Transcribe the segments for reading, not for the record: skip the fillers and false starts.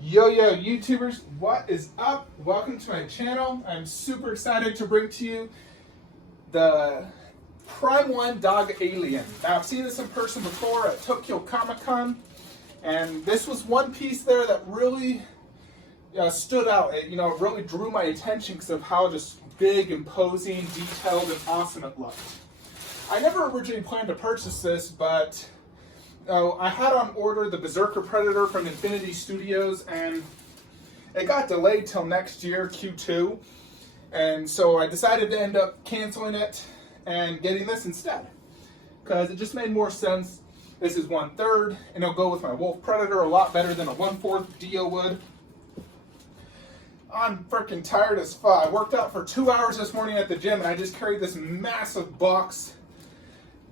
Yo YouTubers, what is up? Welcome to my channel. I'm super excited to bring to you the Prime 1 Dog Alien. Now I've seen this in person before at Tokyo Comic Con, and this was one piece there that really stood out. It really drew my attention because of how just big, imposing, detailed, and awesome it looked. I never originally planned to purchase this, but I had on order the Berserker Predator from Infinity Studios, and it got delayed till next year, Q2. And so I decided to end up canceling it and getting this instead, because it just made more sense. This is 1/3, and it'll go with my Wolf Predator a lot better than a 1/4 Dio would. I'm freaking tired as fuck. I worked out for 2 hours this morning at the gym, and I just carried this massive box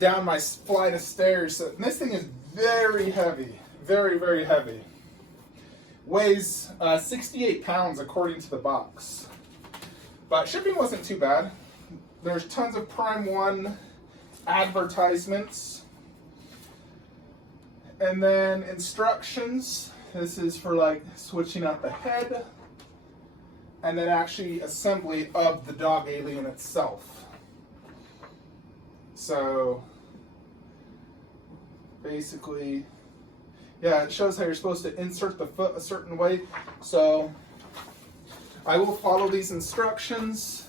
down my flight of stairs. So this thing is very heavy, very heavy. Weighs 68 pounds according to the box. But shipping wasn't too bad. There's tons of Prime 1 advertisements. And then instructions. This is for like switching out the head. And then actually assembly of the dog alien itself. So basically, yeah, it shows how you're supposed to insert the foot a certain way. So I will follow these instructions.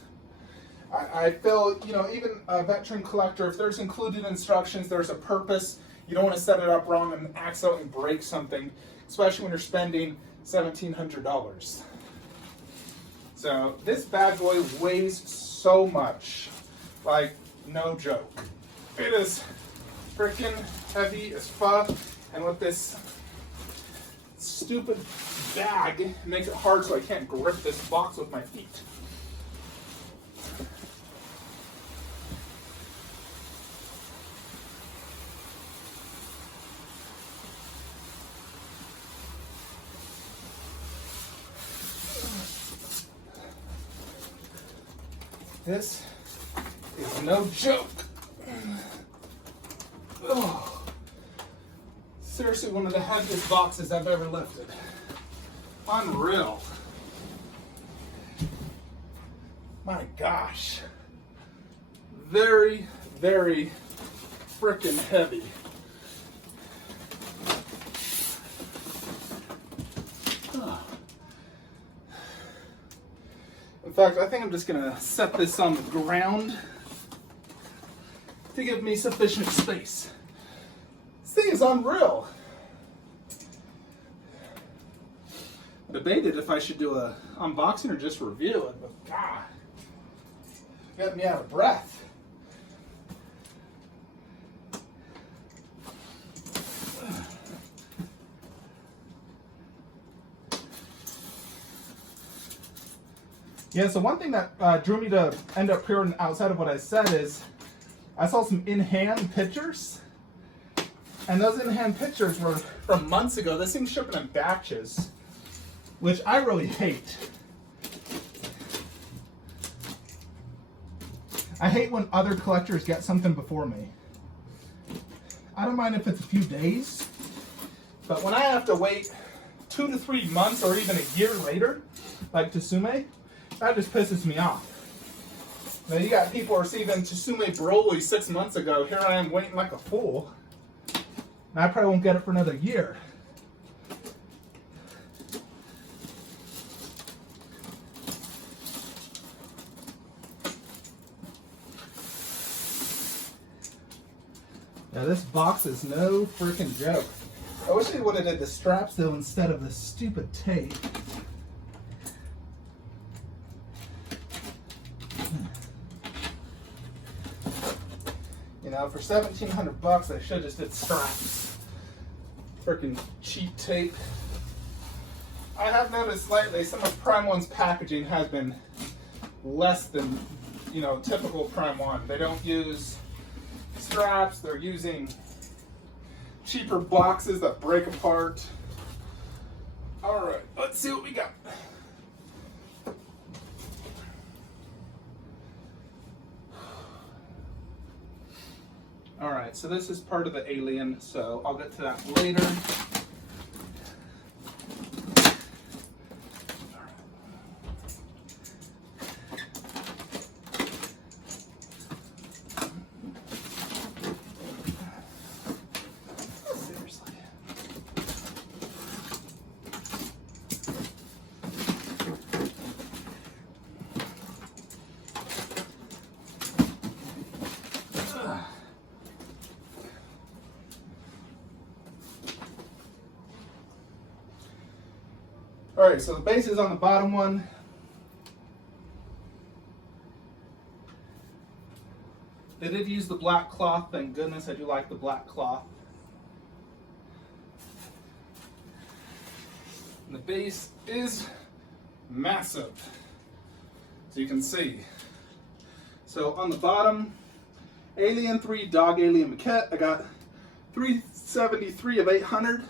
I feel, even a veteran collector, if there's included instructions, there's a purpose. You don't want to set it up wrong and accidentally break something, especially when you're spending $1,700. So this bad boy weighs so much, like no joke. It is freaking heavy as fuck, and with this stupid bag, it makes it hard so I can't grip this box with my feet. This is no joke. Oh, seriously, one of the heaviest boxes I've ever lifted. Unreal. My gosh. Very freaking heavy. In fact, I think I'm just gonna set this on the ground to give me sufficient space. This thing is unreal. Debated if I should do a unboxing or just review it, but God, got me out of breath. Yeah, so one thing that drew me to end up here outside of what I said is I saw some in-hand pictures, and those in-hand pictures were from months ago. This thing's shipping in batches, which I really hate. I hate when other collectors get something before me. I don't mind if it's a few days, but when I have to wait 2 to 3 months or even a year later, like Tsume, that just pisses me off. Now you got people receiving Tsume Broly 6 months ago. Here I am waiting like a fool. And I probably won't get it for another year. Now this box is no freaking joke. I wish they would have did the straps though instead of the stupid tape. For $1,700, I should have just did straps. Freaking cheap tape. I have noticed lately some of Prime 1's packaging has been less than, typical Prime 1. They don't use straps. They're using cheaper boxes that break apart. All right, let's see what we got. Alright, so this is part of the alien, so I'll get to that later. All right, so the base is on the bottom one. They did use the black cloth, thank goodness. I do like the black cloth. And the base is massive, so you can see. So on the bottom, Alien 3 Dog Alien Maquette. I got 373 of 800.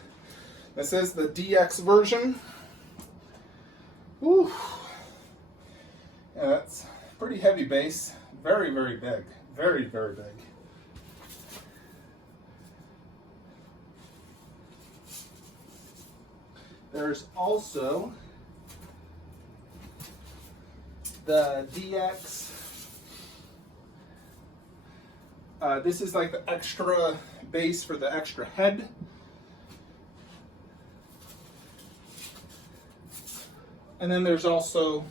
This is the DX version. Whew. Yeah, that's pretty heavy base. Very, very big. Very, very big. There's also the DX. This is like the extra base for the extra head. And then there's also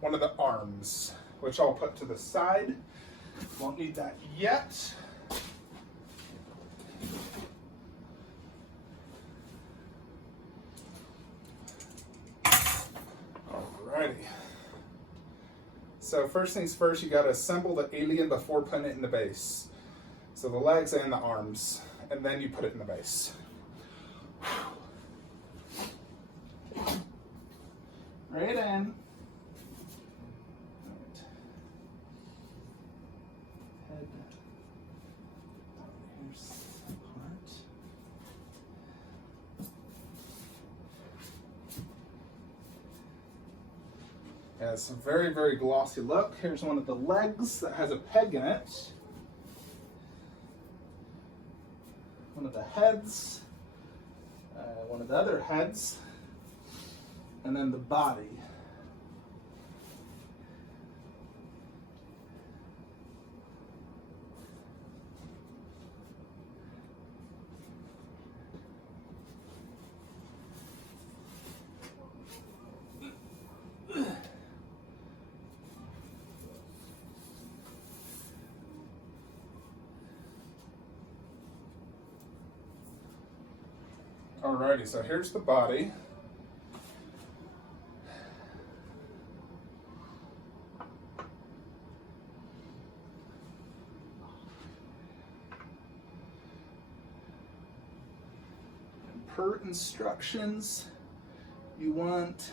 one of the arms, which I'll put to the side. Won't need that yet. Alrighty. So first things first, you gotta assemble the alien before putting it in the base. So the legs and the arms, and then you put it in the base. Right in. Head. Here's that part. Yeah, it's a very, very glossy look. Here's one of the legs that has a peg in it. One of the heads. One of the other heads. And then the body. Alrighty, so here's the body. Per instructions, you want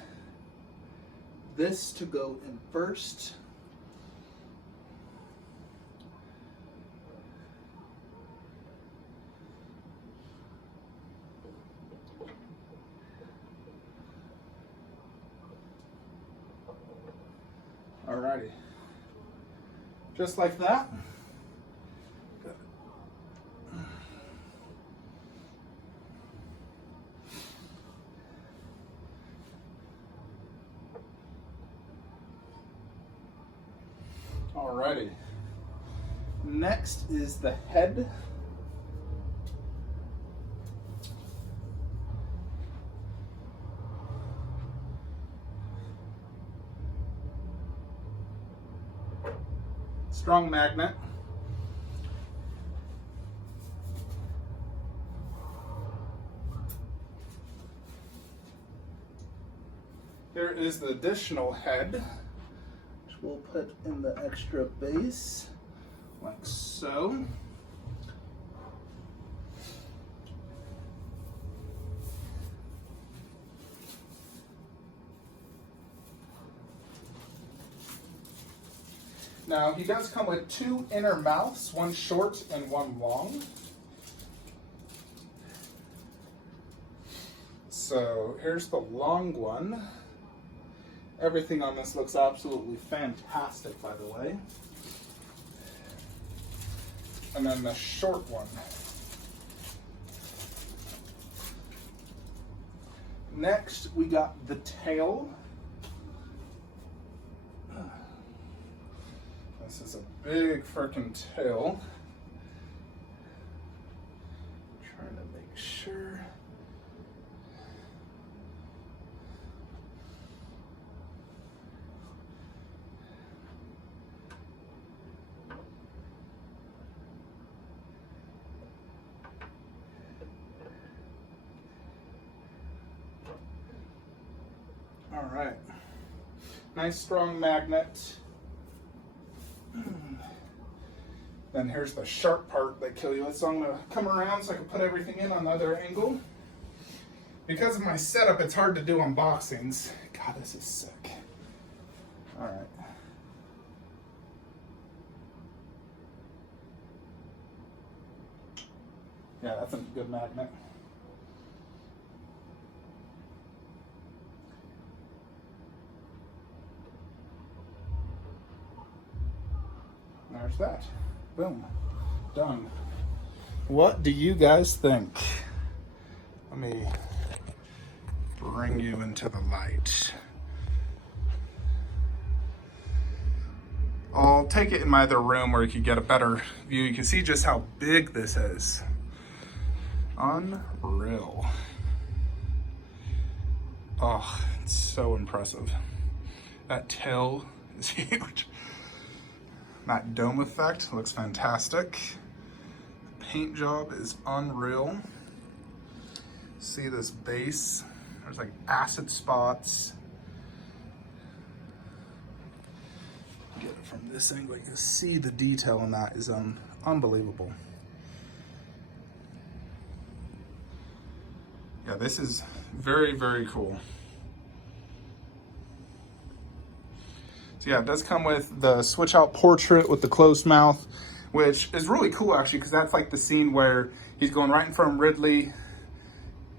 this to go in first. Alrighty, just like that. Alrighty, next is the head. Strong magnet. Here is the additional head, which we'll put in the extra base, like so. Now, he does come with two inner mouths, one short and one long. So here's the long one. Everything on this looks absolutely fantastic, by the way. And then the short one. Next, we got the tail. This is a big frickin' tail. Trying to make sure. All right. Nice strong magnet. Then here's the sharp part that kill you with. So I'm gonna come around so I can put everything in on the other angle. Because of my setup, it's hard to do unboxings. God, this is sick. All right. Yeah, that's a good magnet. There's that. Boom. Done. What do you guys think? Let me bring you into the light. I'll take it in my other room where you can get a better view. You can see just how big this is. Unreal. Oh, it's so impressive. That tail is huge. That dome effect looks fantastic. The paint job is unreal. See this base? There's like acid spots. Get it from this angle. You can see the detail in that is unbelievable. Yeah, this is very, very cool. So yeah, it does come with the switch out portrait with the closed mouth, which is really cool actually, because that's like the scene where he's going right in front of Ridley,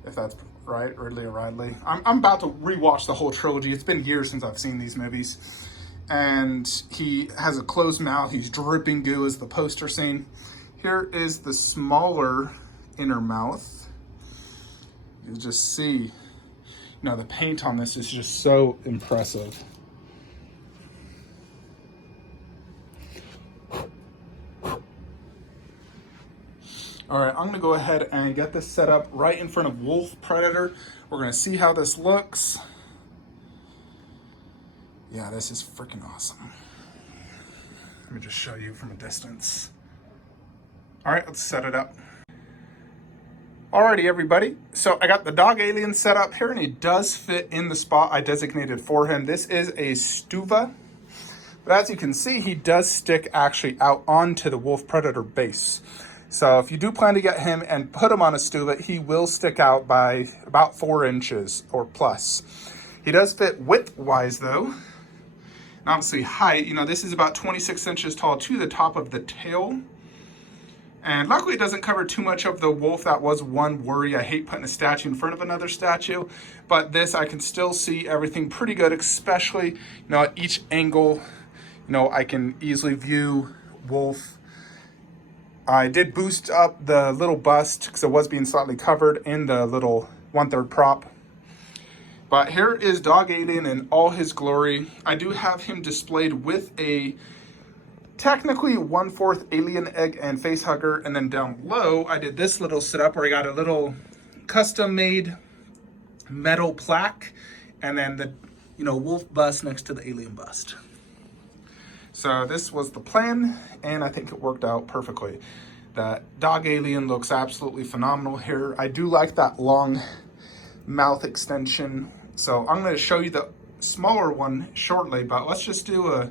if that's right, Ridley or Ridley. I'm about to rewatch the whole trilogy. It's been years since I've seen these movies. And he has a closed mouth, he's dripping goo as the poster scene. Here is the smaller inner mouth. You'll just see, you know, the paint on this is just so impressive. All right, I'm gonna go ahead and get this set up right in front of Wolf Predator. We're gonna see how this looks. Yeah, this is freaking awesome. Let me just show you from a distance. All right, let's set it up. Alrighty, everybody. So I got the dog alien set up here, and he does fit in the spot I designated for him. This is a Stuva, but as you can see, he does stick actually out onto the Wolf Predator base. So if you do plan to get him and put him on a Stuva, he will stick out by about 4 inches or plus. He does fit width-wise though. And obviously height, you know, this is about 26 inches tall to the top of the tail. And luckily it doesn't cover too much of the wolf. That was one worry. I hate putting a statue in front of another statue, but this I can still see everything pretty good, especially, you know, at each angle, you know, I can easily view wolf. I did boost up the little bust because it was being slightly covered in the little 1/3 prop. But here is Dog Alien in all his glory. I do have him displayed with a technically 1/4 alien egg and face hugger. And then down below, I did this little setup where I got a little custom made metal plaque and then the, you know, wolf bust next to the alien bust. So this was the plan, and I think it worked out perfectly. That dog alien looks absolutely phenomenal here. I do like that long mouth extension. So I'm going to show you the smaller one shortly, but let's just do a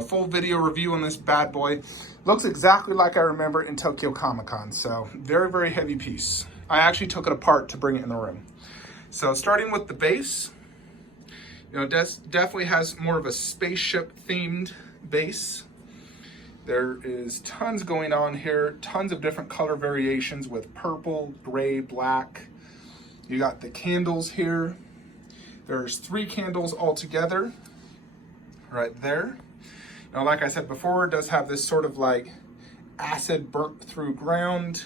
full video review on this bad boy. Looks exactly like I remember in Tokyo Comic-Con. So very, very heavy piece. I actually took it apart to bring it in the room. So starting with the base, you know, definitely has more of a spaceship themed base. There is tons going on here, tons of different color variations with purple, gray, black. You got the candles here. There's 3 candles altogether right there. Now, like I said before, it does have this sort of like acid burnt through ground.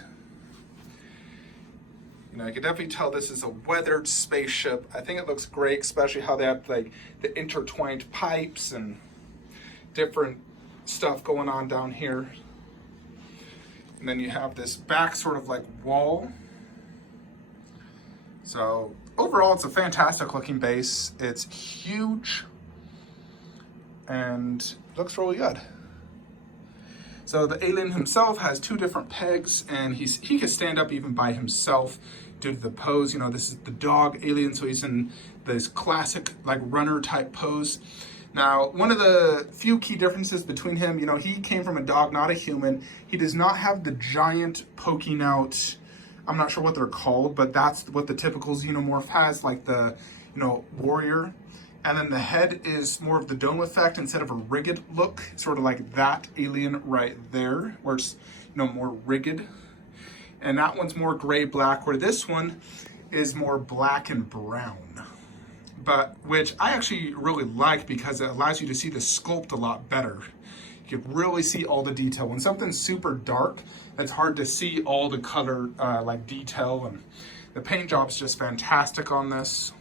You know, you can definitely tell this is a weathered spaceship. I think it looks great, especially how they have like the intertwined pipes and different stuff going on down here. And then you have this back sort of like wall. So overall, it's a fantastic looking base. It's huge and looks really good. So the alien himself has two different pegs, and he can stand up even by himself due to the pose. You know, this is the dog alien, so he's in this classic like runner type pose. Now, one of the few key differences between him, you know, he came from a dog, not a human. He does not have the giant poking out, I'm not sure what they're called, but that's what the typical xenomorph has, like the, you know, warrior. And then the head is more of the dome effect instead of a rigged look, sort of like that alien right there, where it's, you know, more rigged. And that one's more gray black, where this one is more black and brown. But which I actually really like because it allows you to see the sculpt a lot better. You can really see all the detail. When something's super dark, it's hard to see all the color like detail, and the paint job's just fantastic on this.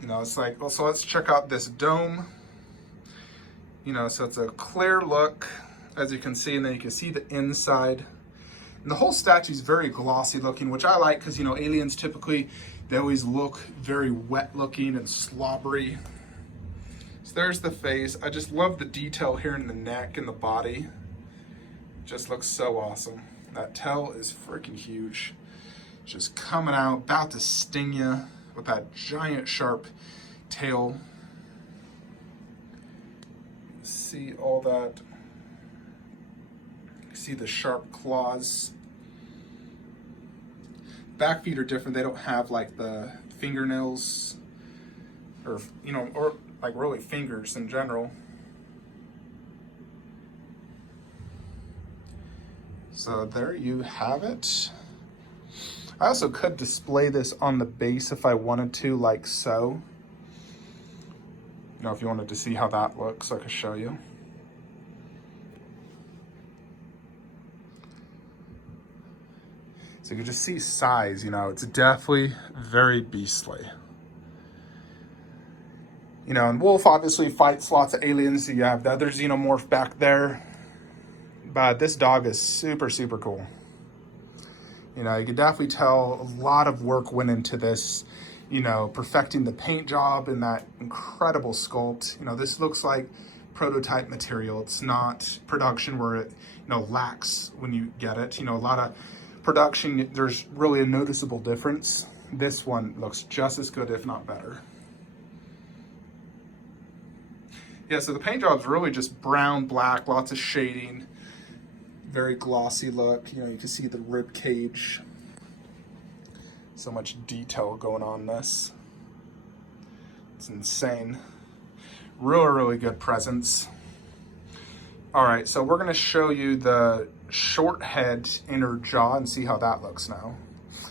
You know, it's like, also let's check out this dome. You know, so it's a clear look, as you can see, and then you can see the inside. And the whole statue is very glossy looking, which I like because, you know, aliens typically, they always look very wet looking and slobbery. So there's the face. I just love the detail here in the neck and the body. Just looks so awesome. That tail is freaking huge. Just coming out, about to sting you with that giant sharp tail. See all that. See the sharp claws. Back feet are different. They don't have like the fingernails, or, you know, or like really fingers in general. So there you have it. I also could display this on the base if I wanted to, like so. You know, if you wanted to see how that looks, I could show you. So you can just see size, you know, it's definitely very beastly. You know, and Wolf obviously fights lots of aliens. So you have the other xenomorph back there. But this dog is super, super cool. You know, you can definitely tell a lot of work went into this, you know, perfecting the paint job and that incredible sculpt. You know, this looks like prototype material. It's not production where it, you know, lacks when you get it. You know, a lot of production, there's really a noticeable difference. This one looks just as good, if not better. Yeah, so the paint job is really just brown, black, lots of shading. Very glossy look. You know, you can see the rib cage. So much detail going on in this. It's insane. Really, really good presence. All right, so we're gonna show you the short head inner jaw and see how that looks now.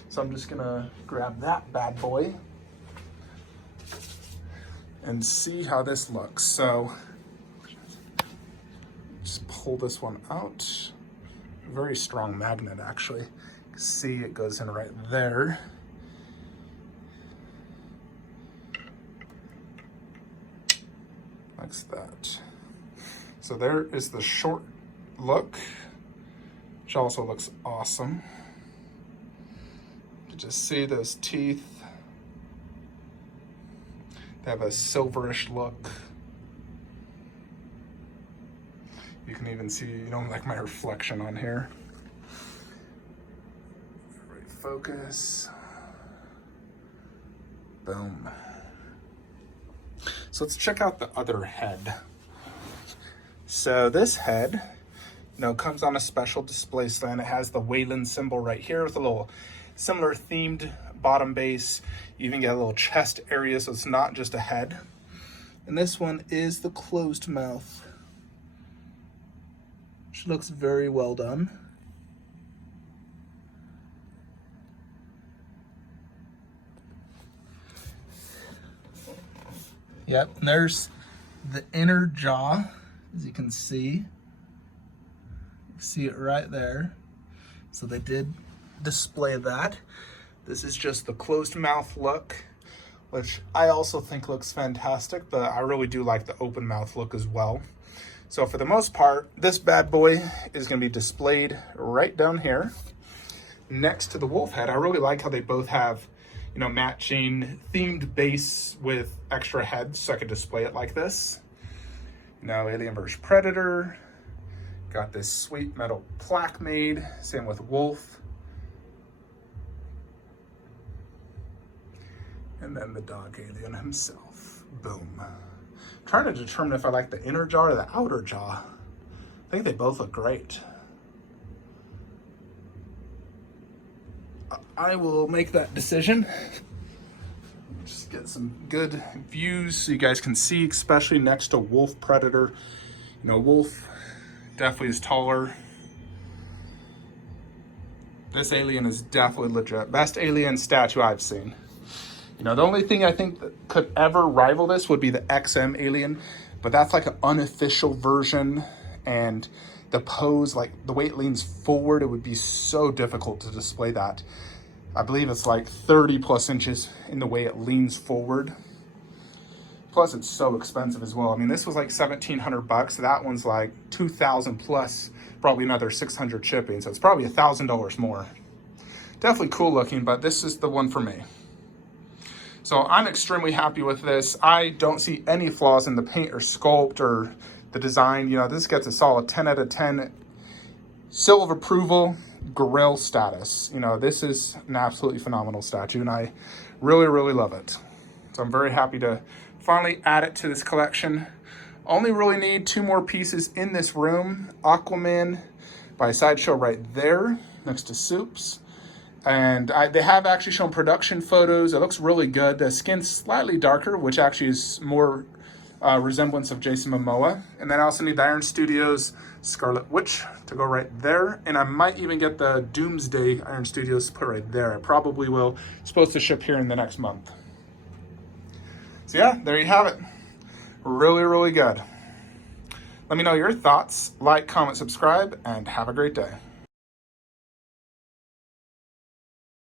So I'm just gonna grab that bad boy and see how this looks. So just pull this one out. Very strong magnet, actually. You can see it goes in right there. Like that. So there is the short look, which also looks awesome. You just see those teeth. They have a silverish look. You can even see, you know, like my reflection on here. Right, focus. Boom. So let's check out the other head. So this head, you know, comes on a special display stand. It has the Wayland symbol right here with a little similar themed bottom base. You even get a little chest area, so it's not just a head. And this one is the closed mouth, which looks very well done. Yep, and there's the inner jaw, as you can see. You see it right there. So they did display that. This is just the closed mouth look, which I also think looks fantastic, but I really do like the open mouth look as well. So for the most part, this bad boy is going to be displayed right down here next to the wolf head. I really like how they both have, you know, matching themed base with extra heads, so I could display it like this. Now Alien vs. Predator. Got this sweet metal plaque made. Same with Wolf. And then the dog alien himself. Boom. Trying to determine if I like the inner jaw or the outer jaw. I think they both look great. I will make that decision. Just get some good views so you guys can see, especially next to Wolf Predator. You know, Wolf definitely is taller. This alien is definitely legit. Best alien statue I've seen. You know, the only thing I think that could ever rival this would be the XM alien, but that's like an unofficial version, and the pose, like the way it leans forward, it would be so difficult to display that. I believe it's like 30 plus inches in the way it leans forward. Plus it's so expensive as well. I mean, this was like $1,700. That one's like 2,000 plus, probably another 600 shipping. So it's probably $1,000 more. Definitely cool looking, but this is the one for me. So I'm extremely happy with this. I don't see any flaws in the paint or sculpt or the design. You know, this gets a solid 10 out of 10. Seal of approval, grill status. You know, this is an absolutely phenomenal statue, and I really, really love it. So I'm very happy to finally add it to this collection. Only really need 2 more pieces in this room. Aquaman by Sideshow right there, next to Soups. And they have actually shown production photos. It looks really good. The skin's slightly darker, which actually is more resemblance of Jason Momoa. And then I also need the Iron Studios Scarlet Witch to go right there. And I might even get the Doomsday Iron Studios to put right there. I probably will. It's supposed to ship here in the next month. So yeah, there you have it. Really, really good. Let me know your thoughts. Like, comment, subscribe, and have a great day.